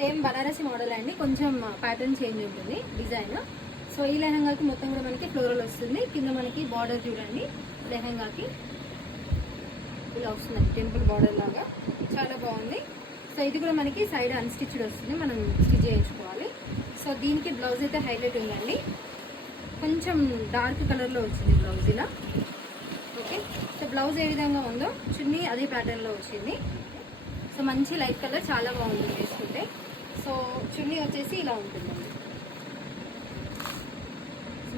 Same Banarasi model అండి, కొంచెం pattern change ఉంటుంది డిజైన్. సో ఈ లెహంగాకి మొత్తం కూడా మనకి ఫ్లోరల్ వస్తుంది. కింద మనకి బార్డర్ చూడండి, లెహంగాకి ఇలా వస్తుందండి, టెంపుల్ బార్డర్ లాగా చాలా బాగుంది. సో ఇది కూడా మనకి సైడ్ అన్స్టిచ్డ్ వస్తుంది, మనం స్టిచ్ చేయించుకోవాలి. సో దీనికి బ్లౌజ్ అయితే హైలైట్ ఉందండి, కొంచెం డార్క్ కలర్లో వచ్చింది బ్లౌజ్ ఇలా. ఓకే, సో బ్లౌజ్ ఏ విధంగా ఉందో చున్నీ అదే ప్యాటర్న్లో వచ్చింది. సో మంచి లైట్ కలర్, చాలా బాగుంటుంది వేసుకుంటే. సో చున్నీ వచ్చేసి ఇలా ఉంటుందండి,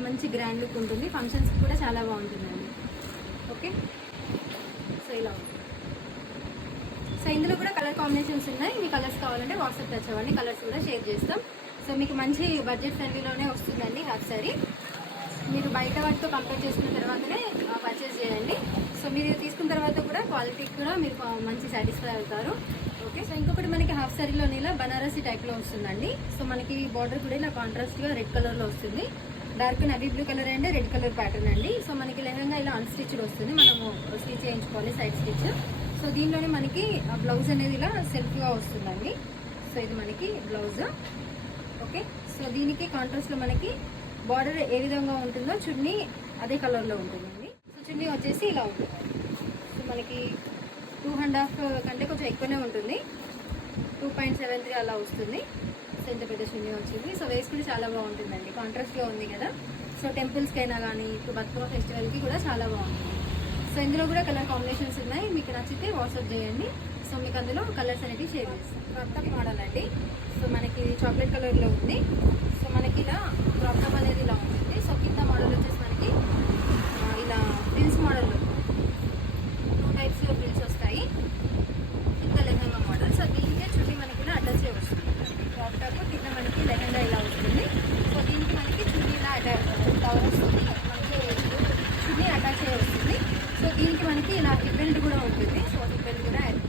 మంచి గ్రాండ్ లుక్ ఉంటుంది, ఫంక్షన్స్కి కూడా చాలా బాగుంటుందండి. ఓకే, సో ఇలా ఉంటుంది. సో ఇందులో కూడా కలర్ కాంబినేషన్స్ ఉన్నాయి, మీ కలర్స్ కావాలంటే వాట్సాప్ టచ్ అవ్వండి, కలర్స్ కూడా షేర్ చేస్తాం. సో మీకు మంచి బడ్జెట్ ఫ్రెండ్లీలోనే వస్తుందండి హాఫ్ సారీ. మీరు బయట వాటితో కంపేర్ చేసుకున్న తర్వాతనే పర్చేస్ చేయండి. సో మీరు తీసుకున్న తర్వాత కూడా క్వాలిటీకి కూడా మీరు మంచి సాటిస్ఫై అవుతారు. ఓకే, సో ఇంకొకటి మనకి హాఫ్ సారీలోని ఇలా బనారసి టైప్లో వస్తుందండి. సో మనకి బార్డర్ కూడా ఇలా కాంట్రాస్ట్గా రెడ్ కలర్లో వస్తుంది, dark navy blue colour and red colour pattern అండి. సో మనకి లెహంగా ఇలా అన్స్టిచ్డ్ వస్తుంది, మనము స్టిచ్ చేయించుకోవాలి సైడ్ స్టిచ్. సో దీనిలోనే మనకి బ్లౌజ్ అనేది ఇలా సెల్ఫ్గా వస్తుందండి. సో ఇది మనకి బ్లౌజ్. ఓకే, సో దీనికి కాంట్రాస్ట్లో మనకి బార్డర్ ఏ విధంగా ఉంటుందో చున్నీ అదే కలర్లో ఉంటుందండి. సో చున్నీ వచ్చేసి ఇలా ఉంటుంది. సో మనకి 2.5 కంటే కొంచెం ఎక్కువనే ఉంటుంది, 2.73 అలా వస్తుంది. సో ఇంత పెద్ద చున్నీ వచ్చింది. సో వేసుకుంటే చాలా బాగుంటుందండి, కాంట్రాస్ట్లో ఉంది కదా. సో టెంపుల్స్కైనా కానీ ఇప్పుడు బతుకమ్మ ఫెస్టివల్కి కూడా చాలా బాగుంటుంది. సో ఇందులో కూడా కలర్ కాంబినేషన్స్ ఉన్నాయి, మీకు నచ్చితే వాట్సాప్ చేయండి. సో మీకు అందులో కలర్స్ అనేవి షేర్ చేస్తాం. క్రాప్ టాప్ మోడల్ అండి. సో మనకి చాక్లెట్ కలర్లో ఉంది. సో మనకి ఇలా క్రాప్ టాప్ అనేది ఇలా ఉంటుంది. సో కింద మోడల్ వచ్చేసి మనకి ఇలా ప్రిల్స్ మోడల్, 2 టైప్స్ ప్రిల్స్ వస్తాయి. కింద లెహంగా మోడల్. సో దీనికే చున్నీ మనకి ఇలా అటాచ్ వస్తుంది. క్రాప్ టాప్ కింద మనకి లెహంగా ఇలా వస్తుంది. సో దీనికి మనకి చున్నీ ఇలా కవర్ వస్తుంది, మనకి చున్నీ అటాచ్ అయ్యి వస్తుంది. సో దీనికి మనకి ఇలా హిప్ బెల్ట్ కూడా ఉంటుంది. సో హిప్ బెల్ట్ కూడా యాడ్.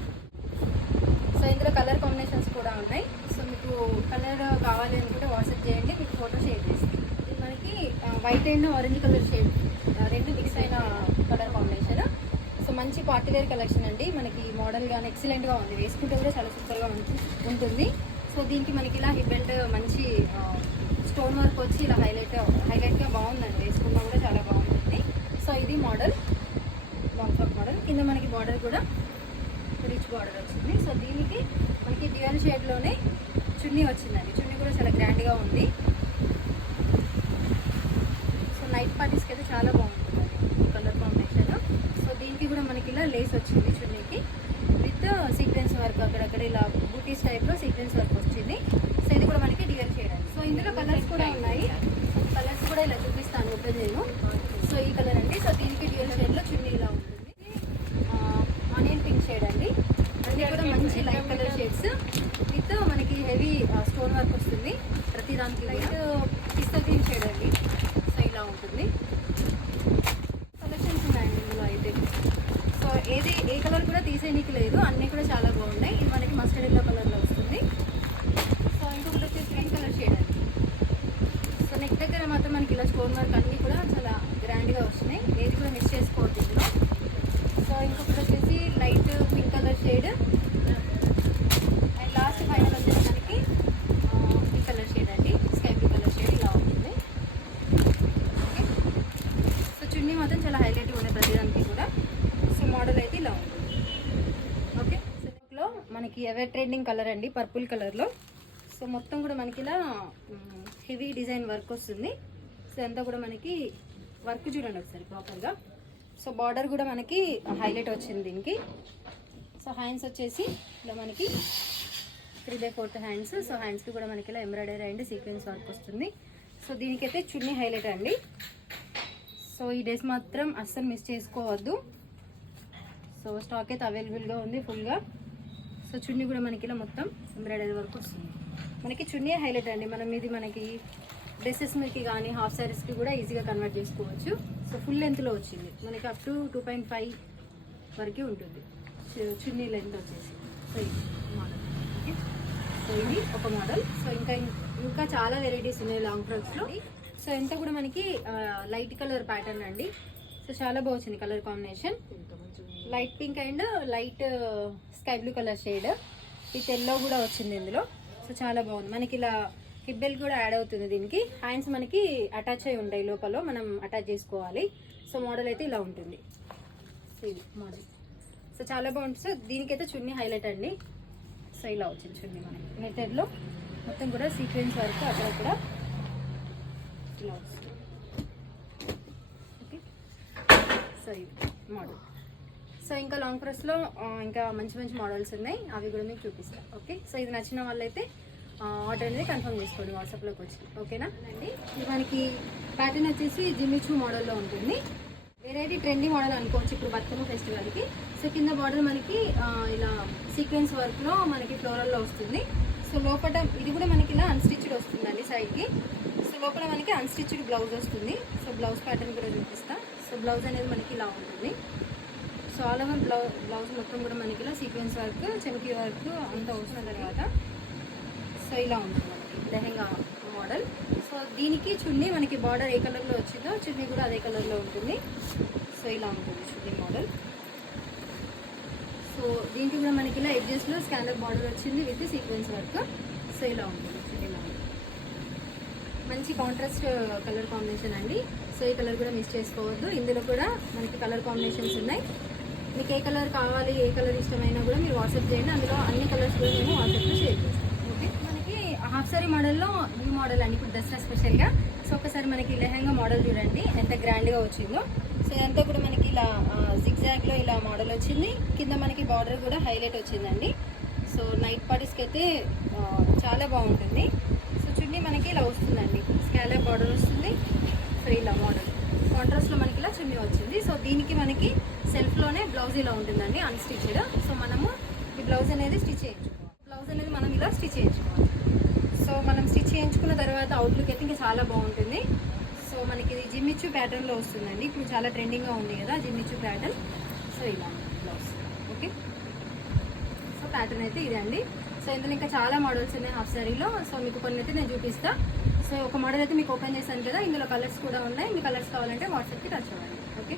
సో ఇందులో కలర్ కాంబినేషన్స్ కూడా ఉన్నాయి. సో మీకు కలర్ కావాలి అని కూడా వాట్సాప్ చేయండి, మీకు ఫోటో షేర్ చేస్తాం. ఇది మనకి white and orange colour shade, రెండు మిక్స్ అయిన కలర్ కాంబినేషన్. సో మంచి పార్టీ వేర్ కలెక్షన్ అండి, మనకి మోడల్ కానీ ఎక్సలెంట్గా ఉంది, వేసుకుంటే కూడా చాలా సూపర్గా ఉంటుంది. సో దీనికి మనకి ఇలా హిప్ బెల్ట్ మంచి స్టోన్ వర్క్ వచ్చి ఇలా హైలైట్గా బాగుందండి, వేసుకున్నా కూడా చాలా బాగుంటుంది. సో ఇది మోడల్, లాంగ్ ఫ్రాక్ మోడల్. కింద మనకి బార్డర్ కూడా రిచ్ బార్డర్ వచ్చింది. సో దీనికి మనకి డ్యూయల్ షేడ్లోనే చున్నీ వచ్చిందండి, చున్నీ కూడా చాలా గ్రాండ్గా ఉంది. సో నైట్ పార్టీస్కి అయితే చాలా బాగుంటుందండి కలర్ కాంబినేషన్. సో దీనికి కూడా మనకి ఇలా లేస్ వచ్చింది చున్నీకి, విత్ సీక్వెన్స్ వర్క్, అక్కడక్కడ ఇలా బూటీస్ టైప్లో సీక్వెన్స్ వర్క్ వచ్చింది. సో ఇది కూడా మనకి డ్యూయల్ షేడ్ అండి. సో ఇందులో కలర్స్ కూడా ఉన్నాయి, కలర్స్ కూడా ఇలా చూపిస్తాను ఓపెన్ నేను. సో ఈ కలర్ అండి. సో దీనికి డ్యూయల్ షేడ్లో చున్నీ ఇలా ఉంటుంది. ఆనియన్ పింక్ షేడ్ అండి, అన్నీ కూడా మంచి లైట్ కలర్ షేడ్స్ విత్ మనకి హెవీ స్టోన్ వర్క్ వస్తుంది ప్రతి దానికి. లైట్ పిస్తా గ్రీన్ షేడ్ అండి. సో ఇలా ఉంటుంది. కలెక్షన్స్ ఉన్నాయండి ఇందులో అయితే. సో ఏ కలర్ కూడా తీసేయడానికి లేదు, అన్నీ కూడా చాలా బాగున్నాయి. ఇది మనకి మస్టర్డ్ ఎల్లో కలర్లో వస్తుంది. సో ఇంకొకటి వచ్చేసి గ్రీన్ కలర్ షేడ్ అండి. సో నెక్ దగ్గర మాత్రం మనకి ఇలా స్టోన్ వర్క్ అన్నీ కూడా చాలా గ్రాండ్గా వస్తున్నాయి, ఏది కూడా మిస్ చేసుకోవద్దు ఇందులో. సో ఇంకొకటి వచ్చేసి light pink colour shade, and last final వచ్చేసి మనకి ఈ కలర్ షేడ్ అండి, స్కై బ్లూ కలర్ షేడ్ ఇలా ఉంటుంది. ఓకే, సో చున్నీ మాత్రం చాలా హైలైట్గా ఉన్నాయి ప్రతిదానికి కూడా. సో మోడల్ అయితే ఇలా ఉంటుంది. ఓకే, సో మనకి ఎవర్ ట్రెండింగ్ కలర్ అండి, పర్పుల్ కలర్లో. సో మొత్తం కూడా మనకి ఇలా హెవీ డిజైన్ వర్క్ వస్తుంది. సో అంతా కూడా మనకి వర్క్ చూడండి ఒకసారి ప్రాపర్గా. సో బార్డర్ కూడా మనకి హైలైట్ వచ్చింది దీనికి. సో హ్యాండ్స్ వచ్చేసి ఇలా మనకి 3/4 హ్యాండ్స్. సో హ్యాండ్స్కి కూడా మనకి ఇలా ఎంబ్రాయిడరీ అండ్ సీక్వెన్స్ వర్క్ వస్తుంది. సో దీనికైతే చున్నీ హైలైట్ అండి. సో ఈ డ్రెస్ మాత్రం అస్సలు మిస్ చేసుకోవద్దు. సో స్టాక్ అయితే అవైలబుల్గా ఉంది ఫుల్గా. సో చున్నీ కూడా మనకి ఇలా మొత్తం ఎంబ్రాయిడరీ వర్క్ వస్తుంది. మనకి చున్నీ హైలైట్ అండి, మనం ఇది మనకి డ్రెస్సెస్ మీదకి కానీ హాఫ్ శారీస్కి కూడా ఈజీగా కన్వర్ట్ చేసుకోవచ్చు. సో ఫుల్ లెంత్లో వచ్చింది మనకి, అప్ టు 2.5 వరకు ఉంటుంది చున్నీ లెంత్ వచ్చేసి. సో ఇది మోడల్. ఓకే, సో ఇది ఒక మోడల్. సో ఇంకా చాలా వెరైటీస్ ఉన్నాయి లాంగ్ ఫ్రాక్స్లో. సో ఎంత కూడా మనకి లైట్ కలర్ ప్యాటర్న్ అండి. సో చాలా బాగా వచ్చింది colour combination, light pink and light sky blue colour shade with yellow కూడా వచ్చింది ఇందులో. సో చాలా బాగుంది. మనకి ఇలా హిప్ బెల్ట్ కూడా యాడ్ అవుతుంది దీనికి. హ్యాండ్స్ మనకి అటాచ్ అయి ఉంటాయి, లోపల మనం అటాచ్ చేసుకోవాలి. సో మోడల్ అయితే ఇలా ఉంటుంది. సో ఇది మోడల్. సో చాలా బాగుంటుంది. సో దీనికైతే చున్నీ హైలైట్ అండి. సో ఇలా వచ్చింది చున్నీ మనకి నెట్టెడ్లో మొత్తం కూడా సీక్వెన్స్ వరకు అక్కడ కూడా ఇలా వస్తుంది. ఓకే, సో ఇది మోడల్. సో ఇంకా లాంగ్ ఫ్రాక్స్లో ఇంకా మంచి మంచి మోడల్స్ ఉన్నాయి, అవి కూడా మీకు చూపిస్తాను. ఓకే, సో ఇది నచ్చిన వాళ్ళైతే ఆర్డర్ అనేది కన్ఫర్మ్ చేసుకోండి వాట్సాప్లోకి వచ్చి. ఓకేనా అండి. ఇది మనకి ప్యాటర్న్ వచ్చేసి జిమ్మిచూ మోడల్లో ఉంటుంది. వెరైటీ ట్రెండీ మోడల్ అనుకోవచ్చు ఇప్పుడు బతుకమ్మ ఫెస్టివల్కి. సో కింద బార్డర్ మనకి ఇలా సీక్వెన్స్ వర్క్లో మనకి ఫ్లోరల్లో వస్తుంది. సో లోపల ఇది కూడా మనకి ఇలా అన్స్టిచ్డ్ వస్తుందండి సైడ్కి. సో లోపల మనకి అన్స్టిచ్డ్ బ్లౌజ్ వస్తుంది. సో బ్లౌజ్ ప్యాటర్న్ కూడా చూపిస్తా. సో బ్లౌజ్ అనేది మనకి ఇలా ఉంటుంది. సో ఆల్ ఓవర్ బ్లౌజ్ మొత్తం కూడా మనకి ఇలా సీక్వెన్స్ వర్క్, చెంకీ వర్క్ అంతా వస్తున్న తర్వాత సో ఇలా ఉంటుంది మనకి లెహెంగా మోడల్. సో దీనికి చున్నీ మనకి బార్డర్ ఏ కలర్లో వచ్చిందో చున్నీ కూడా అదే కలర్లో ఉంటుంది. సో ఇలా ఉంటుంది చున్నీ మోడల్. సో దీనికి కూడా మనకి ఇలా ఎడ్జెస్లో స్కానర్ బార్డర్ వచ్చింది విత్ సీక్వెన్స్ వర్క్. సో ఇలా ఉంటుంది చున్నీ మోడల్. మంచి కాంట్రాస్ట్ కలర్ కాంబినేషన్ అండి. సో ఈ కలర్ కూడా మిస్ చేసుకోవద్దు. ఇందులో కూడా మనకి కలర్ కాంబినేషన్స్ ఉన్నాయి. మీకు ఏ కలర్ కావాలి, ఏ కలర్ ఇష్టమైనా కూడా మీరు వాట్సాప్ చేయండి. అందులో అన్ని కలర్స్ కూడా మేము వాట్సాప్లో షేర్ చేస్తాం. ఓకే, మనకి హాఫ్ సారీ మోడల్లో ఈ మోడల్ అండి ఇప్పుడు దసరా స్పెషల్గా. సో ఒకసారి మనకి లెహంగా మోడల్ చూడండి ఎంత గ్రాండ్గా వచ్చిందో. సో ఇదంతా కూడా మనకి ఇలా జిగ్జాగ్లో ఇలా మోడల్ వచ్చింది. కింద మనకి బార్డర్ కూడా హైలైట్ వచ్చిందండి. సో నైట్ పార్టీస్కి అయితే చాలా బాగుంటుంది. సో చున్నీ మనకి ఇలా వస్తుందండి, స్కాలప్ బార్డర్ వస్తుంది. సో ఇలా మోడల్ కాంట్రాస్ట్లో మనకి ఇలా చున్నీ వచ్చింది. సో దీనికి మనకి సెల్ఫ్లోనే బ్లౌజ్ ఇలా ఉంటుందండి అన్స్టిచ్డ్. సో మనము ఈ బ్లౌజ్ అనేది స్టిచ్ చేయించుకోవాలి. బ్లౌజ్ అనేది మనం ఇలా స్టిచ్ చేయించుకోవాలి. సో మనం స్టిచ్ చేయించుకున్న తర్వాత అవుట్లుక్ అయితే ఇంకా చాలా బాగుంటుంది. సో మనకి ఇది జిమ్మిచూ ప్యాటర్న్లో వస్తుందండి. ఇప్పుడు చాలా ట్రెండింగ్గా ఉంది కదా జిమ్మిచూ ప్యాటర్న్. సో ఇలా బ్లౌజ్. ఓకే, సో ప్యాటర్న్ అయితే ఇదే అండి. సో ఇందులో ఇంకా చాలా మోడల్స్ ఉన్నాయి హాఫ్ శారీలో. సో మీకు కొన్ని అయితే నేను చూపిస్తాను. సో ఒక మోడల్ అయితే మీకు ఓపెన్ చేశాను కదా, ఇందులో కలర్స్ కూడా ఉన్నాయి. మీ కలర్స్ కావాలంటే వాట్సాప్కి టచ్ అవ్వండి. ఓకే.